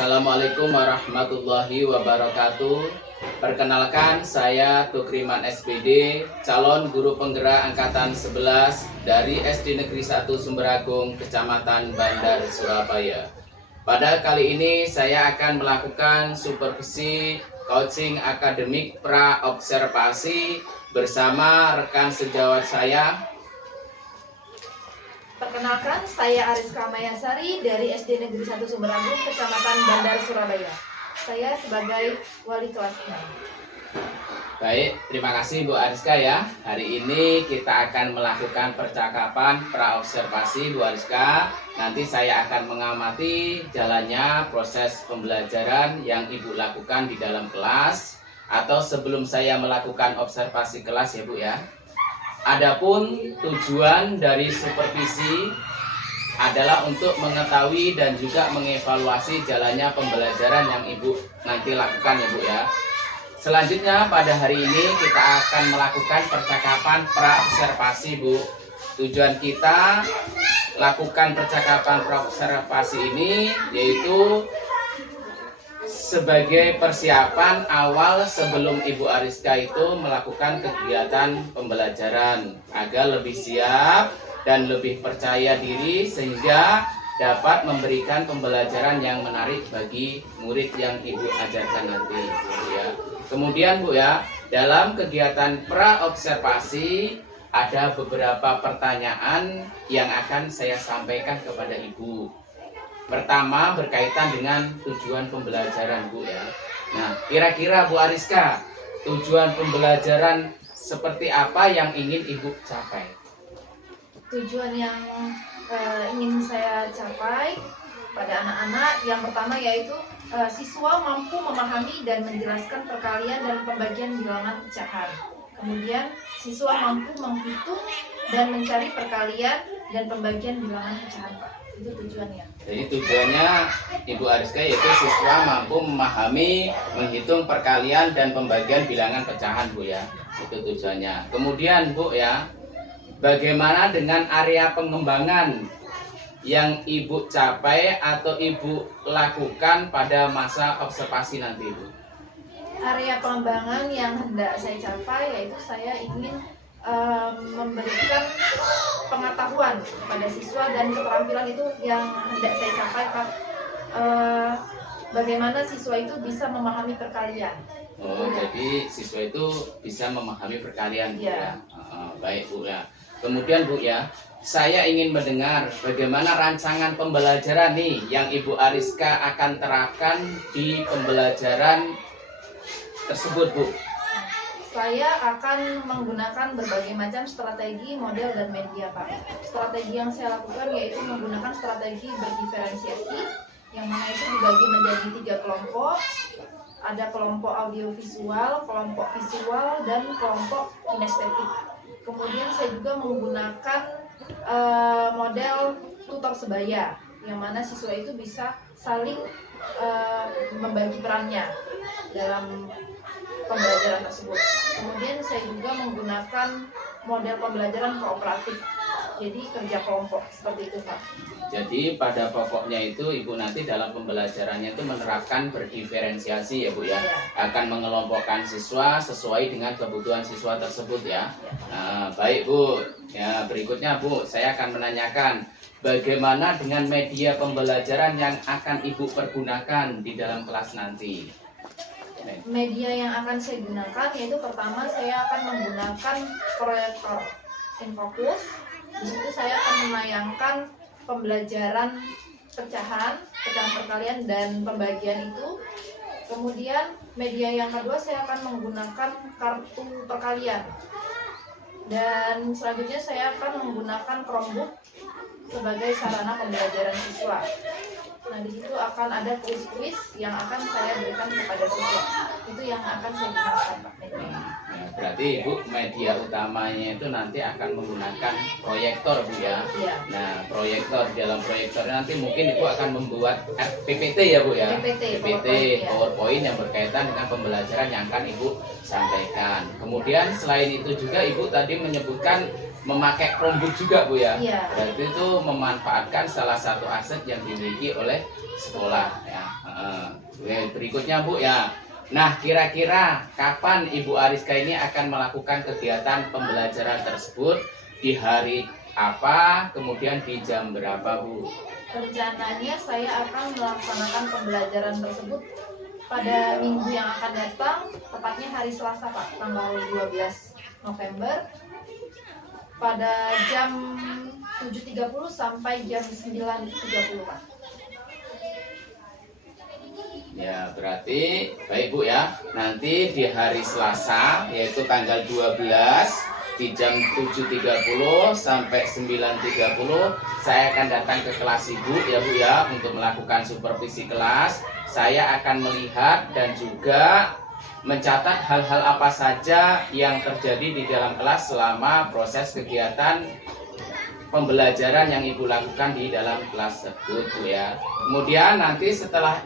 Assalamualaikum warahmatullahi wabarakatuh. Perkenalkan, saya Tukriman SPD, calon guru penggerak angkatan 11 dari SD Negeri 1 Sumberagung, Kecamatan Bandar, Surabaya. Pada kali ini saya akan melakukan supervisi coaching akademik pra-observasi bersama rekan sejawat saya. Perkenalkan, saya Ariska Mayasari dari SD Negeri 1 Sumberagung, Kecamatan Bandar, Surabaya. Saya sebagai wali kelasnya. Baik, terima kasih Bu Ariska ya. Hari ini kita akan melakukan percakapan pra-observasi Bu Ariska. Nanti saya akan mengamati jalannya proses pembelajaran yang Ibu lakukan di dalam kelas atau sebelum saya melakukan observasi kelas ya Bu ya. Adapun tujuan dari supervisi adalah untuk mengetahui dan juga mengevaluasi jalannya pembelajaran yang Ibu nanti lakukan ya Bu ya. Selanjutnya pada hari ini kita akan melakukan percakapan pra-observasi Bu. Tujuan kita lakukan percakapan pra-observasi ini yaitu sebagai persiapan awal sebelum Ibu Ariska itu melakukan kegiatan pembelajaran agar lebih siap dan lebih percaya diri sehingga dapat memberikan pembelajaran yang menarik bagi murid yang Ibu ajarkan nanti ya. Kemudian Bu ya, dalam kegiatan pra-observasi ada beberapa pertanyaan yang akan saya sampaikan kepada Ibu. Pertama berkaitan dengan tujuan pembelajaran Bu ya. Nah, kira-kira Bu Ariska, tujuan pembelajaran seperti apa yang ingin Ibu capai? Tujuan yang ingin saya capai pada anak-anak yang pertama yaitu siswa mampu memahami dan menjelaskan perkalian dan pembagian bilangan pecahan. Kemudian siswa mampu menghitung dan mencari perkalian dan pembagian bilangan pecahan, Pak. Itu tujuannya. Jadi tujuannya Ibu Ariska yaitu siswa mampu memahami, menghitung perkalian dan pembagian bilangan pecahan Bu ya. Itu tujuannya. Kemudian Bu ya, bagaimana dengan area pengembangan yang Ibu capai atau Ibu lakukan pada masa observasi nanti Bu? Area pengembangan yang hendak saya capai yaitu saya ingin memberikan pengetahuan kepada siswa dan keterampilan itu yang hendak saya capai, Pak. Bagaimana siswa itu bisa memahami perkalian. Oh, jadi siswa itu bisa memahami perkalian Bu ya. Baik Bu ya. Kemudian Bu ya, saya ingin mendengar bagaimana rancangan pembelajaran nih yang Ibu Ariska akan terapkan di pembelajaran tersebut Bu. Saya akan menggunakan berbagai macam strategi, model, dan media, Pak. Strategi yang saya lakukan yaitu menggunakan strategi berdiferensiasi, yang mana itu dibagi menjadi 3 kelompok. Ada kelompok audiovisual, kelompok visual, dan kelompok kinestetik. Kemudian saya juga menggunakan model tutor sebaya, yang mana siswa itu bisa saling membagi perannya dalam pembelajaran tersebut. Kemudian saya juga menggunakan model pembelajaran kooperatif, jadi kerja kelompok seperti itu Pak. Jadi pada pokoknya itu Ibu nanti dalam pembelajarannya itu menerapkan berdiferensiasi ya Bu ya, akan mengelompokkan siswa sesuai dengan kebutuhan siswa tersebut ya. Nah, baik Bu, ya berikutnya Bu, saya akan menanyakan bagaimana dengan media pembelajaran yang akan Ibu pergunakan di dalam kelas nanti. Media yang akan saya gunakan yaitu pertama saya akan menggunakan proyektor Infocus. Di situ saya akan menayangkan pembelajaran pecahan perkalian dan pembagian itu. Kemudian media yang kedua saya akan menggunakan kartu perkalian. Dan selanjutnya saya akan menggunakan Chromebook sebagai sarana pembelajaran siswa. Nah, di situ akan ada kuis-kuis yang akan saya berikan kepada siswa. Itu yang akan saya gunakan, Pak. berarti Ibu media utamanya itu nanti akan menggunakan proyektor Bu ya. Iya. Nah, proyektor, dalam proyektor nanti mungkin Ibu akan membuat PPT ya Bu ya. PPT, PowerPoint yang berkaitan dengan pembelajaran yang akan Ibu sampaikan. Kemudian selain itu juga Ibu tadi menyebutkan memakai Chromebook juga Bu ya. Iya. Berarti itu memanfaatkan salah satu aset yang dimiliki oleh sekolah ya. Berikutnya Bu ya. Nah, kira-kira kapan Ibu Ariska ini akan melakukan kegiatan pembelajaran tersebut, di hari apa, kemudian di jam berapa Bu? Rencananya saya akan melaksanakan pembelajaran tersebut pada minggu yang akan datang, tepatnya hari Selasa Pak, tanggal 12 November pada jam 7.30 sampai jam 9.30 Pak. Ya, berarti baik Bu ya. Nanti di hari Selasa yaitu tanggal 12 di jam 7.30 sampai 9.30 saya akan datang ke kelas Ibu ya Bu ya untuk melakukan supervisi kelas. Saya akan melihat dan juga mencatat hal-hal apa saja yang terjadi di dalam kelas selama proses kegiatan pembelajaran yang Ibu lakukan di dalam kelas tersebut Bu ya. Kemudian nanti setelah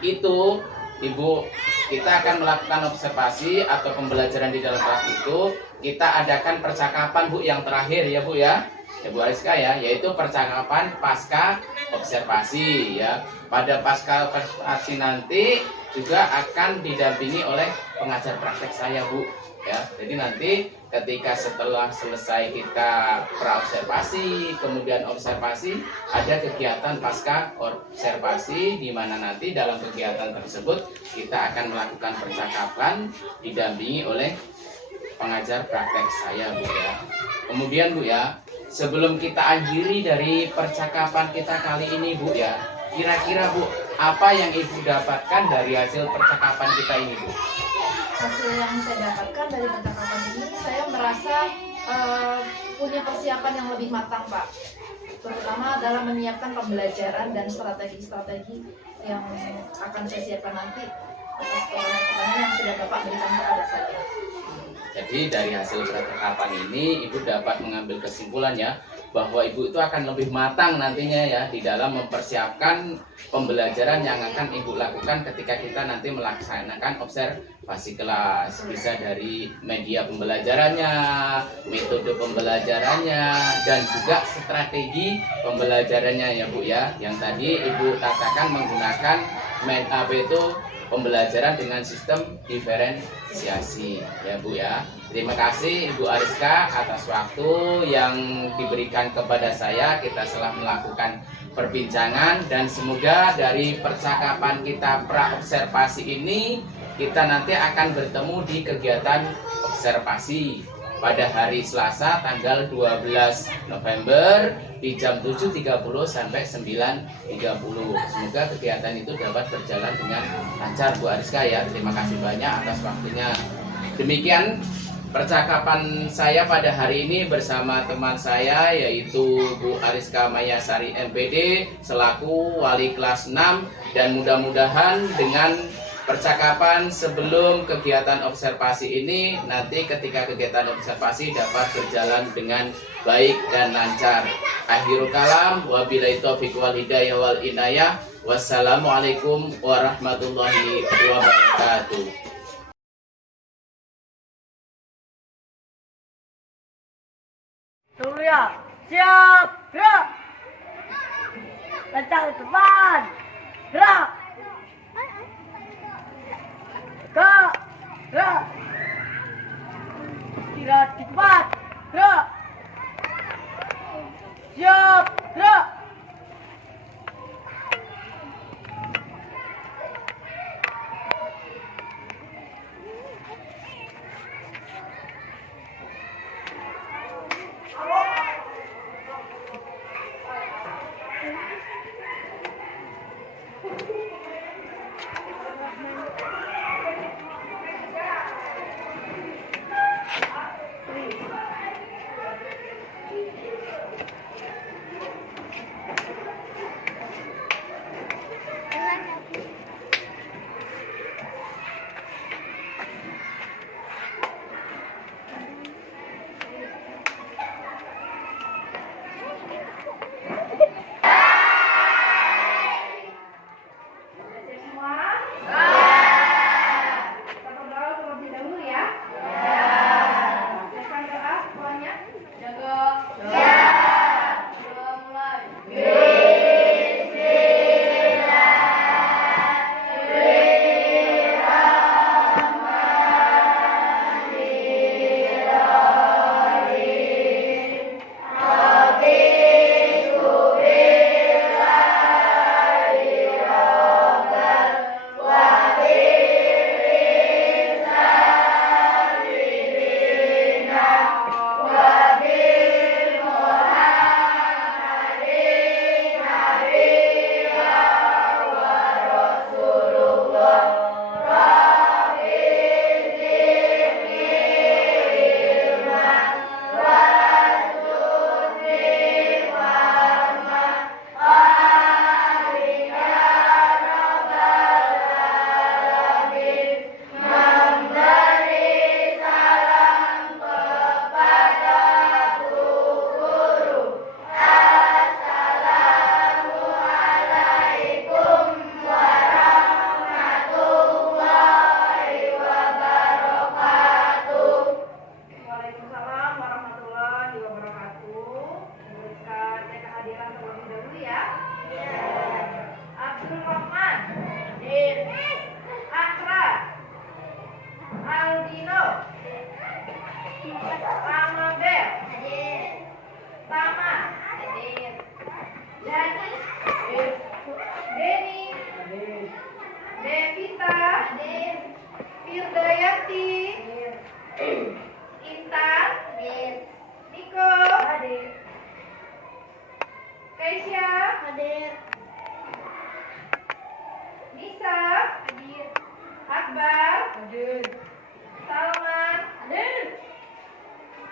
itu Ibu, kita akan melakukan observasi atau pembelajaran di dalam kelas itu. Kita adakan percakapan Bu yang terakhir ya Bu ya, Bu Ariska ya, yaitu percakapan pasca observasi ya. Pada pasca observasi nanti juga akan didampingi oleh pengajar praktek saya Bu ya. Jadi nanti ketika setelah selesai kita praobservasi kemudian observasi, ada kegiatan pasca observasi di mana nanti dalam kegiatan tersebut kita akan melakukan percakapan didampingi oleh pengajar praktek saya Bu ya. Kemudian Bu ya, sebelum kita akhiri dari percakapan kita kali ini Bu ya, kira-kira Bu, apa yang Ibu dapatkan dari hasil percakapan kita ini Bu? Hasil yang saya dapatkan dari percakapan ini, saya merasa punya persiapan yang lebih matang Pak, terutama dalam menyiapkan pembelajaran dan strategi-strategi yang akan saya siapkan nanti atas pertanyaan yang sudah Bapak berikan kepada saya. Jadi dari hasil percakapan ini Ibu dapat mengambil kesimpulan ya, bahwa Ibu itu akan lebih matang nantinya ya di dalam mempersiapkan pembelajaran yang akan Ibu lakukan ketika kita nanti melaksanakan observasi kelas. Bisa dari media pembelajarannya, metode pembelajarannya, dan juga strategi pembelajarannya ya Bu ya. Yang tadi Ibu katakan menggunakan pembelajaran dengan sistem diferensiasi ya Bu ya. Terima kasih Ibu Ariska atas waktu yang diberikan kepada saya. Kita telah melakukan perbincangan dan semoga dari percakapan kita praobservasi ini kita nanti akan bertemu di kegiatan observasi pada hari Selasa tanggal 12 November di jam 7.30 sampai 9.30. Semoga kegiatan itu dapat berjalan dengan lancar Bu Ariska ya. Terima kasih banyak atas waktunya. Demikian percakapan saya pada hari ini bersama teman saya yaitu Bu Ariska Mayasari MPD selaku wali kelas 6, dan mudah-mudahan dengan percakapan sebelum kegiatan observasi ini nanti ketika kegiatan observasi dapat berjalan dengan baik dan lancar. Akhirul kalam, wabillahi taufiq wal hidayah wal inayah. Wassalamualaikum warahmatullahi wabarakatuh. Surya, siap, gerak. Kencang ke depan, gerak. Gerak. Istirahat di tempat, gerak. Siap, gerak.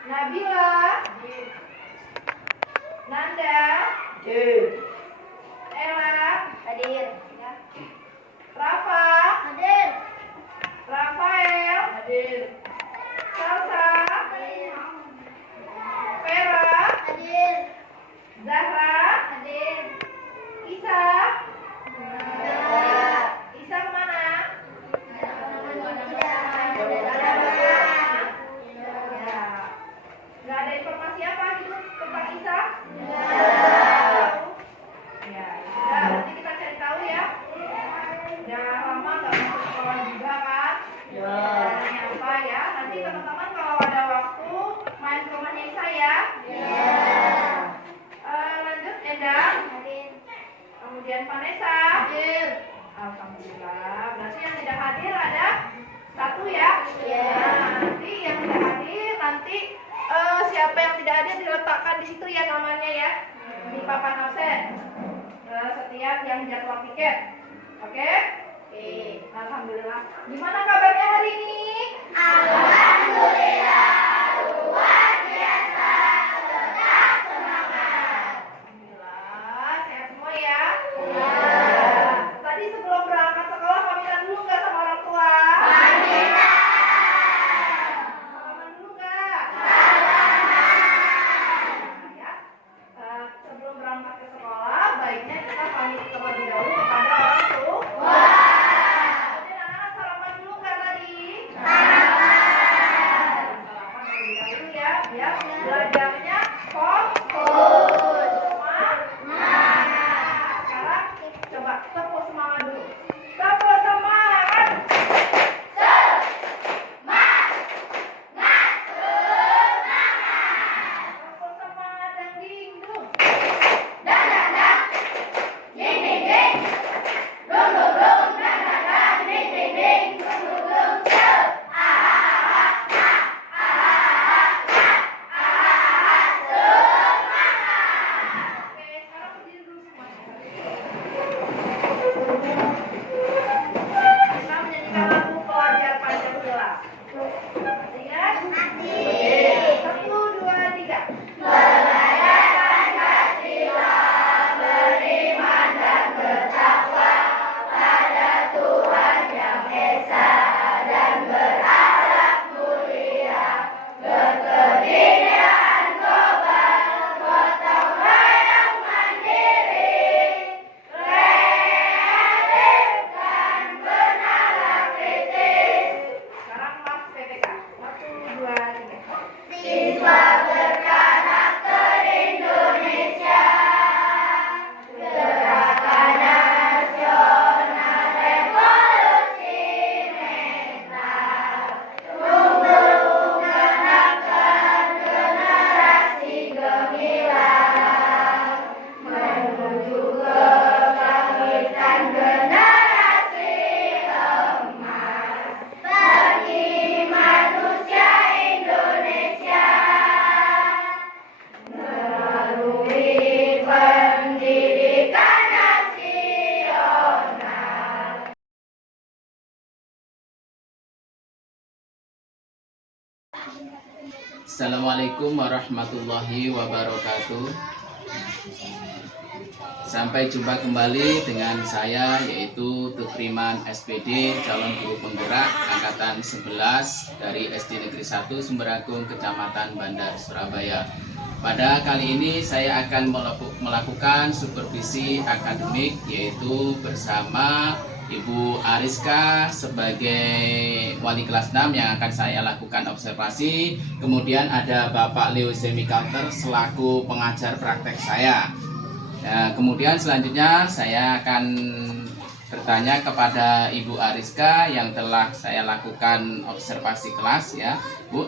Nabila, Nanda, Ella, hadir. Rafa, hadir. Rafael, hadir. Salsa, hadir. Vera, hadir. Zahra, hadir. Isa, Isa kemana? Ya. Nggak ada informasi apa gitu tentang Isa? Ya, sudah. Nanti kita cari tahu ya. Jangan lama nggak masuk sekolah juga kan? Tanya apa ya? Nanti teman-teman kalau ada waktu main ke rumahnya Isa ya. Lanjut Endang. Kemudian Vanessa. Hadir. Alhamdulillah. Berarti yang tidak hadir ada satu ya. Nah, nanti yang tidak hadir nanti siapa yang tidak hadir diletakkan di situ ya namanya ya di papan absen. Setiap yang jadwal piket. Oke? Alhamdulillah. Gimana kabarnya hari ini? Alhamdulillah. Luar biasa. Tetap semangat. Alhamdulillah. Sehat semua ya? Tadi sebelum berangkat sekolah pamitan dulu nggak sama orang tua? Pamitan. Salaman dulu nggak? Ya. Sebelum berangkat ke sekolah, baiknya kita pamit terlebih dahulu kepada orang tua. Kemudian anak-anak salaman dulu nggak tadi? Salaman terlebih dahulu ya, biar belajarnya fokus. Sekarang coba tepuk semangat dulu. Tepuk semangat. Tepuk semangat dan dingdung. Oke, sekarang berdiri dulu semuanya. Kita menyanyikan lagu Pelajar Pancasila. Ingat? Masih. 1, 2, 3. Belajar Pancasila, beriman dan bertakwa pada Tuhan Yang Esa dan berakhlak mulia, berkebudayaan global, gotong royong mandiri, kreatif dan bernalar kritis. Sekarang kelas PPK. 1, 2, 3. Siswa berkarakter Indonesia, gerakan nasional revolusi mental, tumbuh mengenalkan generasi gemilang, menuju kebangkitan generasi emas bagi manusia Indonesia, melalui pendidikan nasional. Assalamualaikum warahmatullahi wabarakatuh. Sampai jumpa kembali dengan saya yaitu Tukriman SPD, calon guru penggerak angkatan 11 dari SD Negeri 1 Sumberagung, Kecamatan Bandar, Surabaya. Pada kali ini saya akan melakukan supervisi akademik yaitu bersama Ibu Ariska sebagai wali kelas 6 yang akan saya lakukan observasi. Kemudian ada Bapak Leo Semikalter selaku pengajar praktek saya. Nah, kemudian selanjutnya saya akan bertanya kepada Ibu Ariska yang telah saya lakukan observasi kelas ya, Bu.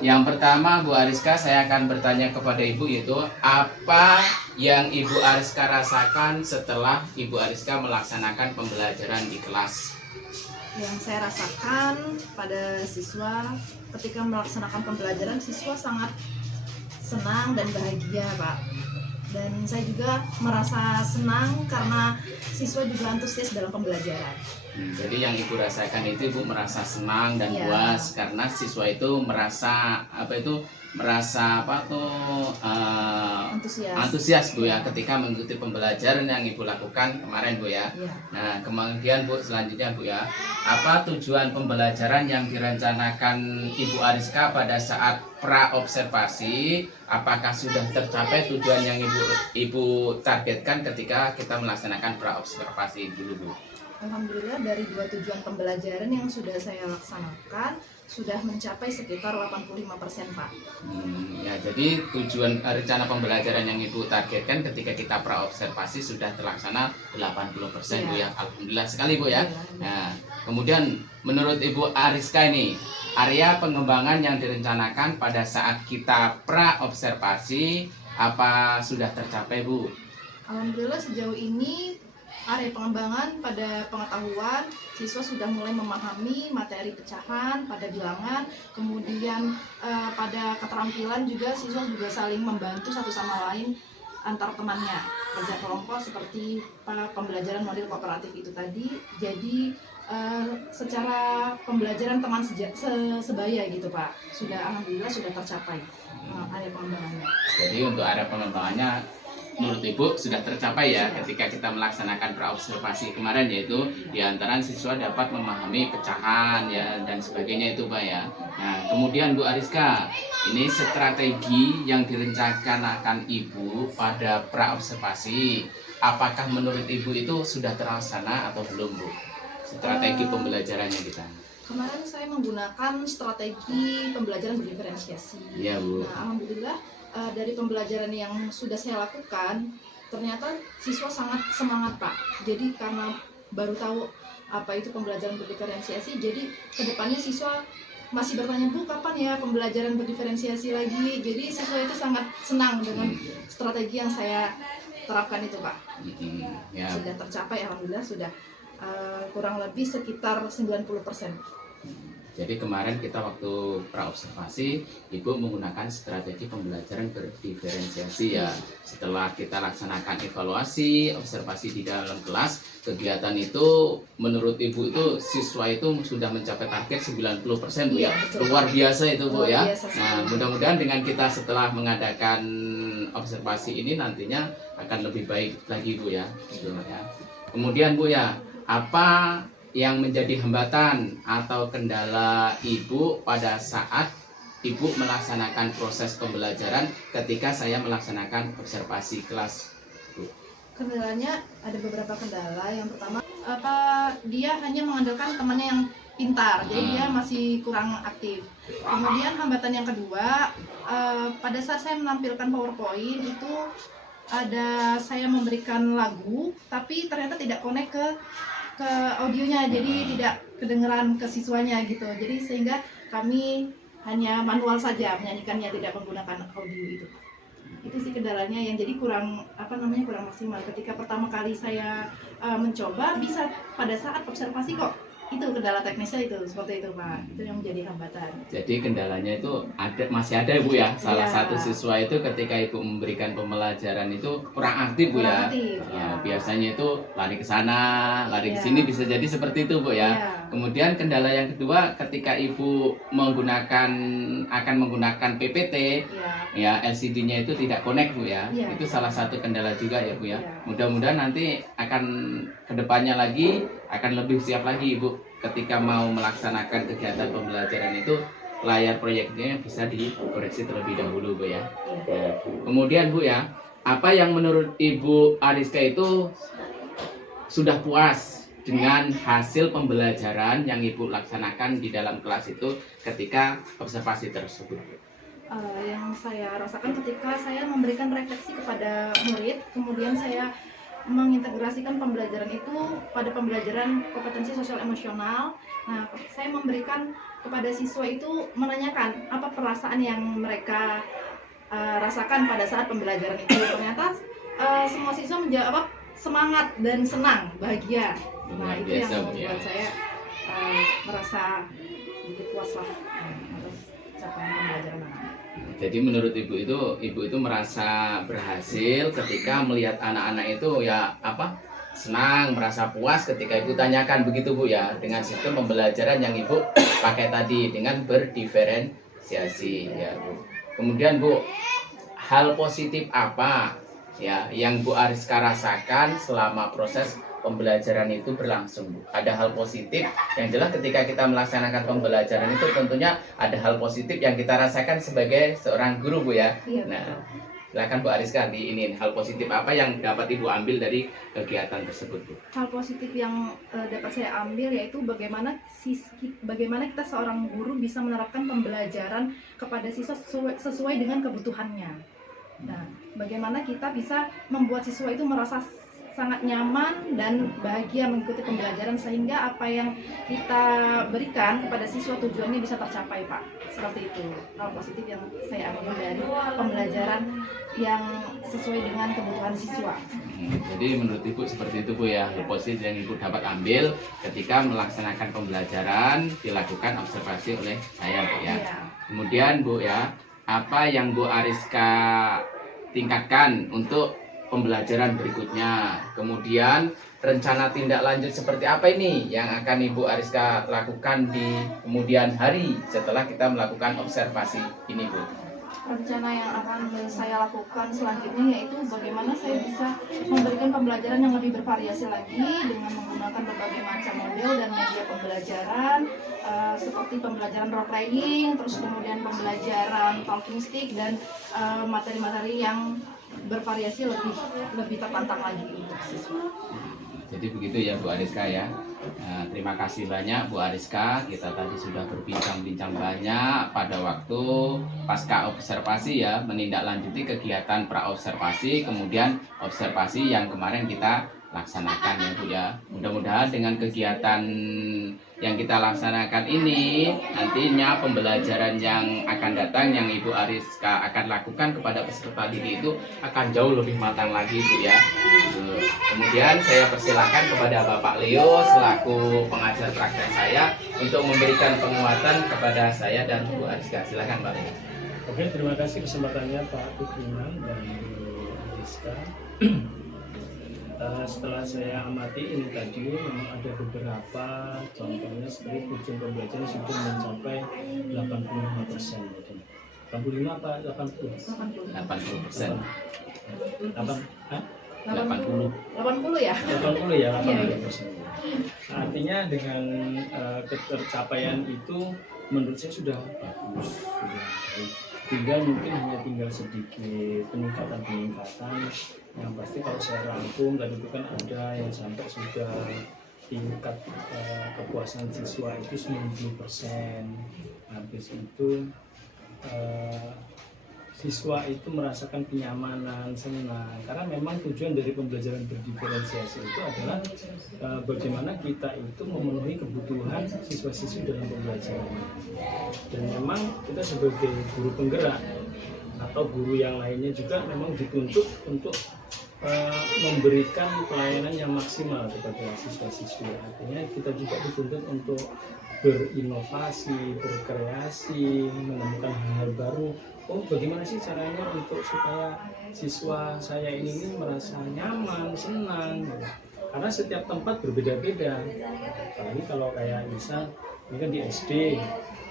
Yang pertama Bu Ariska, saya akan bertanya kepada Ibu yaitu apa yang Ibu Ariska rasakan setelah Ibu Ariska melaksanakan pembelajaran di kelas? Yang saya rasakan pada siswa ketika melaksanakan pembelajaran, siswa sangat senang dan bahagia, Pak. Dan saya juga merasa senang karena siswa juga antusias dalam pembelajaran. Jadi yang ibu rasakan itu ibu merasa senang dan Iya. puas karena siswa itu merasa apa tuh antusias bu ya ketika mengikuti pembelajaran yang ibu lakukan kemarin bu ya. Iya. Nah kemudian bu selanjutnya bu ya, apa tujuan pembelajaran yang direncanakan Ibu Ariska pada saat pra observasi? Apakah sudah tercapai tujuan yang ibu targetkan ketika kita melaksanakan pra observasi dulu bu? Alhamdulillah dari 2 tujuan pembelajaran yang sudah saya laksanakan sudah mencapai sekitar 85% Pak. Ya, jadi tujuan rencana pembelajaran yang Ibu targetkan ketika kita praobservasi sudah terlaksana 80% Bu ya. Alhamdulillah sekali Bu ya. Nah, kemudian menurut Ibu Ariska ini, area pengembangan yang direncanakan pada saat kita praobservasi apa sudah tercapai Bu? Alhamdulillah sejauh ini area pengembangan pada pengetahuan siswa sudah mulai memahami materi pecahan pada bilangan, kemudian pada keterampilan juga siswa juga saling membantu satu sama lain antar temannya, kerja kelompok seperti pembelajaran model kooperatif itu tadi. Jadi secara pembelajaran teman sebaya gitu Pak, sudah alhamdulillah sudah tercapai area pengembangannya. Jadi untuk area pengembangannya menurut Ibu sudah tercapai ya ketika kita melaksanakan praobservasi kemarin, yaitu diantara siswa dapat memahami pecahan ya dan sebagainya itu Pak ya. Nah kemudian Bu Ariska, ini strategi yang direncanakan Ibu pada praobservasi, apakah menurut Ibu itu sudah terlaksana atau belum Bu? Strategi pembelajarannya kita. Kemarin saya menggunakan strategi pembelajaran berdiferensiasi. Iya Bu. Nah, alhamdulillah dari pembelajaran yang sudah saya lakukan, ternyata siswa sangat semangat Pak. Jadi karena baru tahu apa itu pembelajaran berdiferensiasi, jadi kedepannya siswa masih bertanya, Bu kapan ya pembelajaran berdiferensiasi lagi? Jadi siswa itu sangat senang dengan strategi yang saya terapkan itu Pak. Ya. Sudah tercapai, alhamdulillah sudah kurang lebih sekitar 90%. Jadi kemarin kita waktu praobservasi, Ibu menggunakan strategi pembelajaran berdiferensiasi ya. Setelah kita laksanakan evaluasi, observasi di dalam kelas, kegiatan itu menurut Ibu itu siswa itu sudah mencapai target 90% Bu ya. Betul. Luar biasa itu Bu Luar ya. biasa sekali. Nah, mudah-mudahan dengan kita setelah mengadakan observasi ini nantinya akan lebih baik lagi Bu ya. Kemudian Bu ya, apa yang menjadi hambatan atau kendala Ibu pada saat Ibu melaksanakan proses pembelajaran ketika saya melaksanakan observasi kelas Bu? Kendalanya ada beberapa kendala. Yang pertama, dia hanya mengandalkan temannya yang pintar, jadi dia masih kurang aktif. Kemudian hambatan yang kedua, pada saat saya menampilkan PowerPoint itu ada saya memberikan lagu, tapi ternyata tidak connect ke audionya, jadi tidak kedengeran ke siswanya gitu. Jadi sehingga kami hanya manual saja menyanyikannya, tidak menggunakan audio itu. Itu sih kendalanya yang jadi kurang maksimal. Ketika pertama kali saya mencoba, bisa pada saat observasi kok itu kendala teknisnya itu seperti itu Pak. Itu yang menjadi hambatan. Jadi kendalanya itu masih ada Bu ya. Salah Iya. satu siswa itu ketika Ibu memberikan pembelajaran itu kurang aktif Bu ya. Kurang aktif, ya. Biasanya itu lari ke sana, lari ke Iya. sini, bisa jadi seperti itu Bu ya. Iya. Kemudian kendala yang kedua ketika Ibu akan menggunakan PPT, Iya. ya LCD-nya itu tidak connect Bu ya. Iya. Itu salah satu kendala juga ya Bu ya. Iya. Mudah-mudahan nanti akan kedepannya lagi akan lebih siap lagi Ibu ketika mau melaksanakan kegiatan pembelajaran itu, layar proyeknya bisa dikoreksi terlebih dahulu Bu ya. Iya. Kemudian Bu ya, apa yang menurut Ibu Ariska itu sudah puas dengan hasil pembelajaran yang Ibu laksanakan di dalam kelas itu ketika observasi tersebut? Yang saya rasakan ketika saya memberikan refleksi kepada murid, kemudian saya mengintegrasikan pembelajaran itu pada pembelajaran kompetensi sosial emosional. Nah, saya memberikan kepada siswa itu menanyakan apa perasaan yang mereka rasakan pada saat pembelajaran itu. Ternyata semua siswa menjawab semangat dan senang, bahagia. Nah, itu yang membuat saya merasa sedikit puas lah atas capaian pembelajaran anak. Jadi menurut Ibu itu merasa berhasil ketika melihat anak-anak itu senang, merasa puas ketika Ibu tanyakan begitu Bu ya, dengan sistem pembelajaran yang Ibu pakai tadi dengan berdiferensiasi ya Bu. Kemudian Bu, hal positif apa ya yang Bu Ariska rasakan selama proses pembelajaran itu berlangsung Bu? Ada hal positif yang jelas ketika kita melaksanakan pembelajaran itu tentunya ada hal positif yang kita rasakan sebagai seorang guru Bu ya. Iya, Nah, silakan Bu Ariska ini hal positif apa yang dapat Ibu ambil dari kegiatan tersebut Bu? hal positif yang dapat saya ambil yaitu bagaimana kita seorang guru bisa menerapkan pembelajaran kepada siswa sesuai dengan kebutuhannya. Nah, bagaimana kita bisa membuat siswa itu merasa sangat nyaman dan bahagia mengikuti pembelajaran sehingga apa yang kita berikan kepada siswa tujuannya bisa tercapai, Pak. Seperti itu hal positif yang saya ambil dari pembelajaran yang sesuai dengan kebutuhan siswa. Jadi menurut Ibu seperti itu Bu ya, hal positif yang Ibu dapat ambil ketika melaksanakan pembelajaran dilakukan observasi oleh saya Bu ya. Iya. Kemudian Bu ya, apa yang Bu Ariska tingkatkan untuk pembelajaran berikutnya? Kemudian rencana tindak lanjut seperti apa ini yang akan Ibu Ariska lakukan di kemudian hari setelah kita melakukan observasi ini Bu? Rencana yang akan saya lakukan selanjutnya yaitu bagaimana saya bisa memberikan pembelajaran yang lebih bervariasi lagi dengan menggunakan berbagai macam model dan media pembelajaran seperti pembelajaran role playing, terus kemudian pembelajaran talking stick dan materi-materi yang bervariasi lebih tertantang lagi untuk siswa. Jadi begitu ya Bu Ariska ya. Nah, terima kasih banyak Bu Ariska. Kita tadi sudah berbincang-bincang banyak pada waktu pasca observasi ya, menindaklanjuti kegiatan pra-observasi, kemudian observasi yang kemarin kita laksanakan ya Bu ya. Mudah-mudahan dengan kegiatan yang kita laksanakan ini nantinya pembelajaran yang akan datang yang Ibu Ariska akan lakukan kepada peserta didik itu akan jauh lebih matang lagi Bu ya. Kemudian saya persilakan kepada Bapak Leo selaku pengajar praktek saya untuk memberikan penguatan kepada saya dan Bu Ariska. Silakan Pak Leo. Oke, terima kasih kesempatannya Pak Kutriman dan Bu Ariska. Setelah saya amati ini tadi memang ada beberapa contohnya seperti tujuan pembelajaran sudah mencapai 85%. 85 apa 80? 80%. 80 ya? 80 ya, 80%. Artinya dengan ketercapaian itu menurut saya sudah bagus, sudah baik. Tinggal mungkin hanya tinggal sedikit peningkatan yang pasti kalau saya rangkum tadi itu kan ada yang sampai sudah tingkat kepuasan siswa itu 90%. Habis itu siswa itu merasakan kenyamanan, senang, karena memang tujuan dari pembelajaran berdiferensiasi itu adalah bagaimana kita itu memenuhi kebutuhan siswa-siswi dalam pembelajaran. Dan memang kita sebagai guru penggerak atau guru yang lainnya juga memang dituntut untuk memberikan pelayanan yang maksimal kepada siswa-siswi. Artinya kita juga dituntut untuk berinovasi, berkreasi, menemukan hal-hal baru. Oh, bagaimana sih caranya untuk supaya siswa saya ini merasa nyaman, senang? Karena setiap tempat berbeda-beda. Apalagi kalau kayak misal ini kan di SD,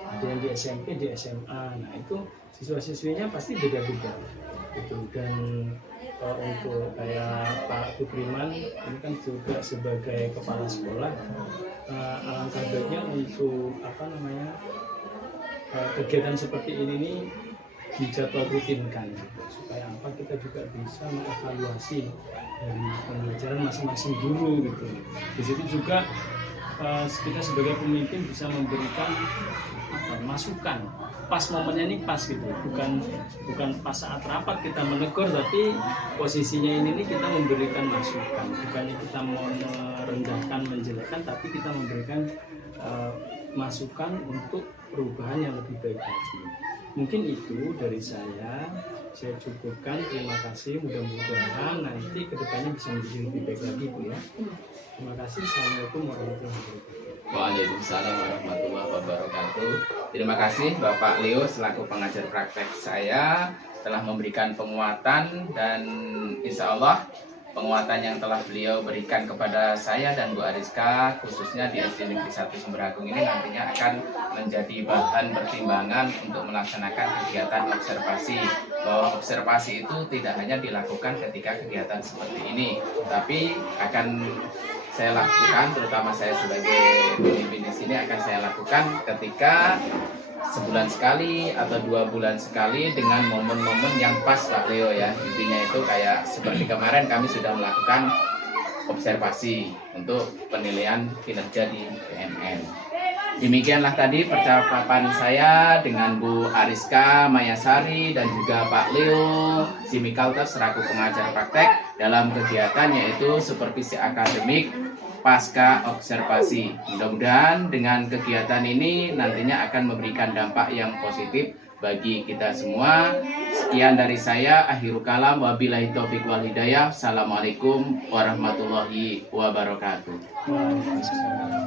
ada yang di SMP, di SMA. Nah itu siswa-siswinya pasti beda-beda. Gitu. Dan untuk kayak Pak Kutriman ini kan juga sebagai kepala sekolah, alangkah baiknya untuk kegiatan seperti ini nih dijadwal rutinkan supaya kita juga bisa mengevaluasi dari pembelajaran masing-masing guru gitu. Di situ juga kita sebagai pemimpin bisa memberikan masukan pas momennya ini pas gitu, bukan pas saat rapat kita menegur, tapi posisinya ini kita memberikan masukan, bukannya kita mau merendahkan menjelekkan, tapi kita memberikan masukan untuk perubahan yang lebih baik lagi. Mungkin itu dari saya cukupkan. Terima kasih, mudah-mudahan nanti kedepannya bisa menjadi lebih baik lagi Bu ya. Terima kasih. Assalamualaikum warahmatullahi wabarakatuh. Waalaikumsalam warahmatullahi wabarakatuh. Terima kasih Bapak Leo selaku pengajar praktek saya telah memberikan penguatan dan insya Allah penguatan yang telah beliau berikan kepada saya dan Bu Ariska, khususnya di SD Negeri 1 Semberagung ini nantinya akan menjadi bahan pertimbangan untuk melaksanakan kegiatan observasi. Bahwa observasi itu tidak hanya dilakukan ketika kegiatan seperti ini, tapi akan saya lakukan, terutama saya sebagai pemimpin di sini akan saya lakukan ketika sebulan sekali atau 2 bulan sekali dengan momen-momen yang pas Pak Leo ya. Intinya itu kayak seperti kemarin kami sudah melakukan observasi untuk penilaian kinerja di PMN. Demikianlah tadi percakapan saya dengan Bu Ariska Mayasari dan juga Pak Leo Simikalter selaku pengajar praktek dalam kegiatan yaitu supervisi akademik pasca observasi. Mudah-mudahan dengan kegiatan ini nantinya akan memberikan dampak yang positif bagi kita semua. Sekian dari saya, akhirul kalam, wabillahi taufiq wal hidayah. Assalamualaikum warahmatullahi wabarakatuh. Waalaikumsalam.